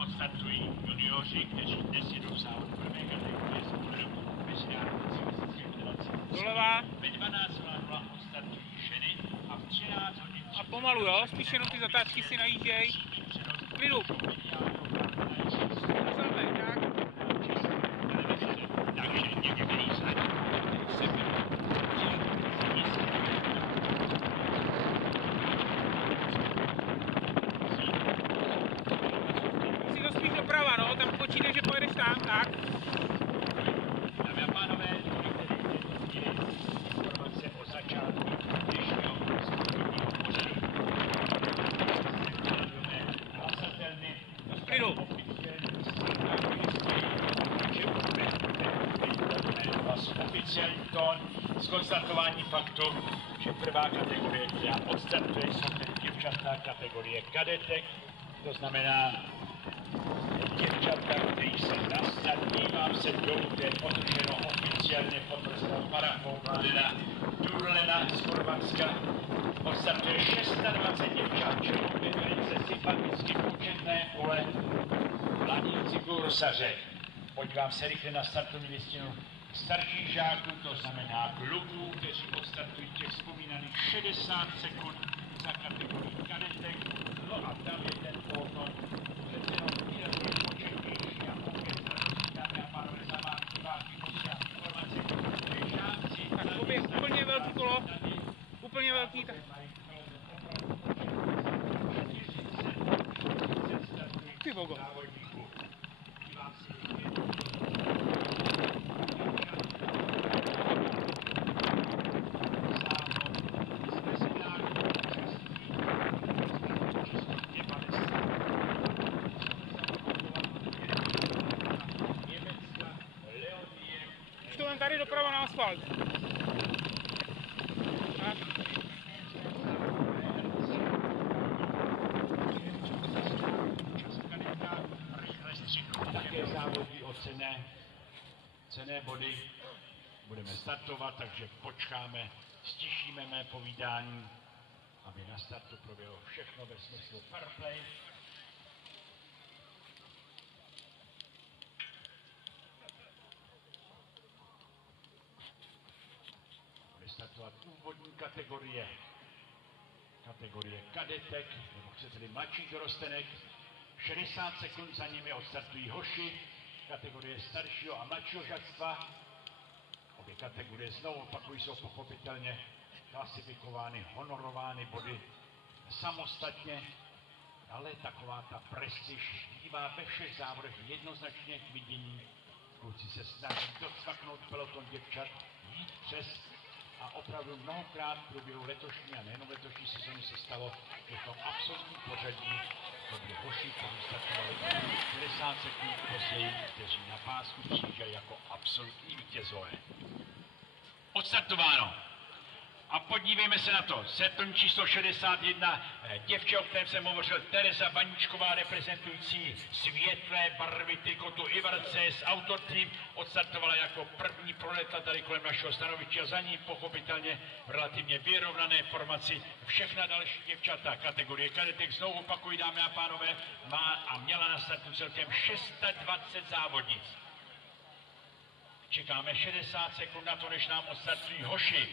odstartují junioři, kteří dnes jedou závod prvé kategorie z modelu Mezinárodní cyklistické federace. Doleva. Ve 12:00 odstartují ženy a v 13 hodin... A pomalu, jo? Spíš jenom ty zatáčky si najížděj. Klidu. Takže některý z Musí to spíš doprava, no, tam počítej, že pojedeš tam, tak. Dámy a pánové, informace o začátku dnešního sportovního pořadu. Hlasatelny V klidu. Oficiální tón z konstatování faktu, že prvá kategorie, která odstartuje, jsou tedy děvčatá kategorie kadetek, to znamená děvčata, který se nastartí, mám se dolů, to je potrženo oficiálně potvrzeno parafou Mladena Durlena z Chorvatska. Odstartuje 26 děvčat, čelou je velice sympaticky početné pole mladých cyklurusařek. Podívám se rychle na startovní listinu starších žáků, to znamená kluků, kteří odstartují těch vzpomínaných 60 sekund za kategorii kadetek. No a tam je ten potom přece jenom výrazně početnější a opět dámy a pánové za vás diváky posílám informace, že žáci... Tak úplně velký kolo, úplně velký, tak... Ty vogo. Už to jen tady doprava na asfalt. Tak. Také závodí o cenné body. Budeme startovat, takže počkáme, stišíme mé povídání, aby na startu proběhlo všechno ve smyslu fair play. Bude startovat úvodní kategorie kadetek, nebo chcete-li mladších dorostenek. 60 sekund za nimi odstartují hoši, kategorie staršího a mladšího žadstva. Obě kategorie znovu opakují, jsou pochopitelně klasifikovány, honorovány body samostatně, ale taková ta prestiž bývá ve všech závodech jednoznačně k vidění. Kluci se snaží docvaknout peloton děvčat, jít přes a opravdu mnohokrát v průběhu letošní a nejenom letošní sezóny se stalo, že to absolutní pořadí byli hoši, kteří startovali 60 sekund později, kteří na pásku přijíždějí jako absolutní vítězové. Odstartováno. A podívejme se na to. Seton číslo 61, děvče, o kterém jsem hovořil, Tereza Baníčková, reprezentující světlé barvy trikotu Ivarce z Outdoor Team, odstartovala jako první, proletla tady kolem našeho stanoviště a za ní pochopitelně v relativně vyrovnané formaci všechna další děvčata kategorie kadetek. Znovu opakuji, dámy a pánové, má a měla na startu celkem 620 závodnic. Čekáme 60 sekund na to, než nám odstartují hoši.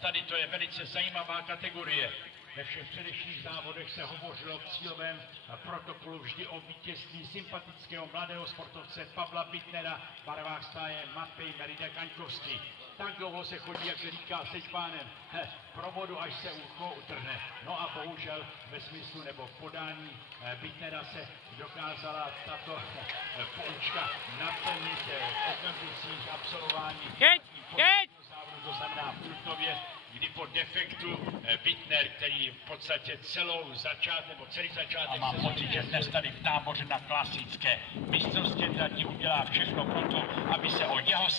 Tady to je velice zajímavá kategorie. Ve všech předešlých závodech se hovořilo v cílovém protokolu vždy o vítězství sympatického mladého sportovce Pavla Bittnera, v barvách stáje Matej Merida Kaňkovský. Tak dlouho se chodí, jak se říká, sečbánem pro vodu, až se ucho utrhne. No a bohužel ve smyslu nebo v podání Bittnera se dokázala tato poučka naplnit v okamžicích absolvování. To znamená v Trutnově, kdy po defektu Bittner, který v podstatě celý začátek... A mám pocit, že dnes tady v táboře na klasické mistrovské trati udělá všechno pro to, aby se o jeho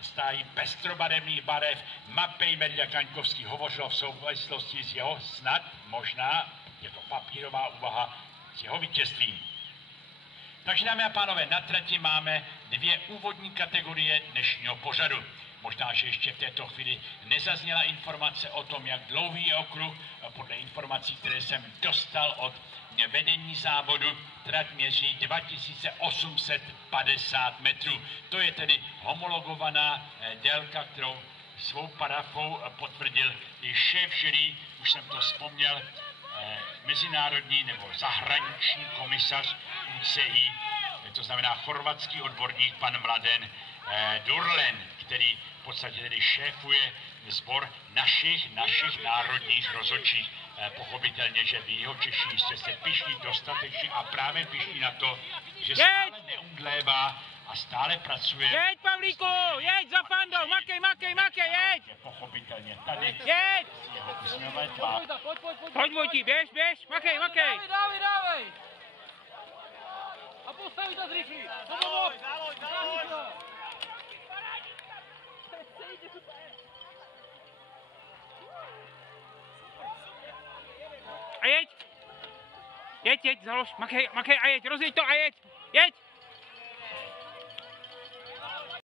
stáji pestrobarevných barev Matej Merida Kaňkovský hovořilo v souvislosti s jeho snad, možná, je to papírová úvaha, s jeho vítězstvím. Takže dámy a pánové, na trati máme dvě úvodní kategorie dnešního pořadu. Možná, že ještě v této chvíli nezazněla informace o tom, jak dlouhý je okruh. Podle informací, které jsem dostal od vedení závodu, trať měří 2850 metrů. To je tedy homologovaná délka, kterou svou parafou potvrdil i šéf jury, už jsem to vzpomněl, mezinárodní nebo zahraniční komisař UCI, to znamená chorvatský odborník pan Mladen Durlen, který v podstatě tedy šéfuje sbor našich národních rozhodčích. Pochopitelně, že vy jeho Češi jste se pyšní dostatečně a právě pyšní na to, že stále neumdlévá a stále pracuje. Jeď, Pavlíku, jeď za Fandou, makej, jeď! Pochopitelně tady. Jeď! Pojď, Vojti, běž, makej. Dávej! A postaví to zrychlí! Zaloď! A jeď, založ, makej a jeď, rozjeď to a jeď,